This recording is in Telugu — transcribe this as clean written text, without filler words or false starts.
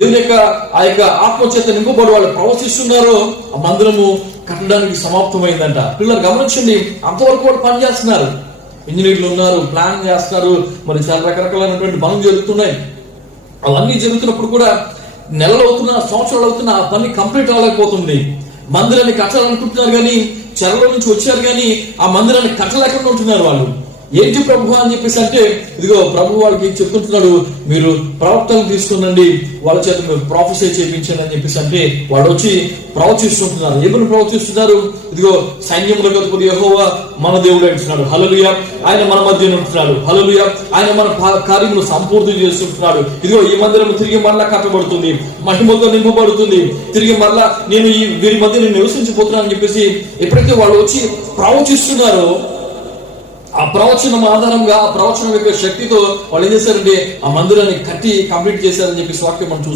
దేవుని యొక్క ఆ యొక్క ఆత్మచేత నింపబడి వాళ్ళు ప్రవశిస్తున్నారో ఆ మందిరము కట్టడానికి సమాప్తమైందంట. పిల్లలు గమనించండి, అంతవరకు వాళ్ళు పని చేస్తున్నారు, ఇంజనీర్లు ఉన్నారు, ప్లాన్ చేస్తున్నారు, మరి చాలా రకరకాలైనటువంటి పనులు జరుగుతున్నాయి. అవన్నీ జరుగుతున్నప్పుడు కూడా నెలలు అవుతున్నా, సంవత్సరాలు అవుతున్నా ఆ పని కంప్లీట్ అవ్వలేకపోతుంది. మందిరాన్ని కట్టాలనుకుంటున్నారు కానీ, చెరలో నుంచి వచ్చారు కానీ ఆ మందిరాన్ని కట్టలేకుండా ఉంటున్నారు వాళ్ళు. ఏంటి ప్రభు అని చెప్పేసి అంటే, ఇదిగో ప్రభు వాళ్ళకి చెప్తుంటున్నాడు, మీరు ప్రవక్తలు తీసుకునండి, వాళ్ళ చేత మీరు ప్రొఫెసర్ చేయించండి అని చెప్పేసి అంటే వాడు వచ్చి ప్రవచిస్తుంటున్నారు. ఏమని ప్రవచిస్తున్నారు? ఇదిగో సైన్యములకు అధిపతి యెహోవా మన దేవుడు అంటున్నాడు, హల్లెలూయా. ఆయన మన మధ్య ఉంటున్నాడు, హల్లెలూయా. ఆయన మన కార్యములు సంపూర్తి చేస్తుంటున్నాడు. ఇదిగో ఈ మందిరం తిరిగి మరలా కట్టబడుతుంది, మహిమతో నింపబడుతుంది, తిరిగి మరలా నేను ఈ వీరి మధ్య నేను నివసించిపోతున్నాను అని చెప్పేసి ఎప్పుడైతే వాళ్ళు వచ్చి ప్రవచిస్తున్నారో, ఆ ప్రవచనం ఆధారంగా, ఆ ప్రవచనం యొక్క శక్తితో వాళ్ళు ఏం చేశారంటే ఆ మందిరాన్ని కట్టి కంప్లీట్ చేశారని చెప్పేసి వాక్యం మనం చూస్తాం.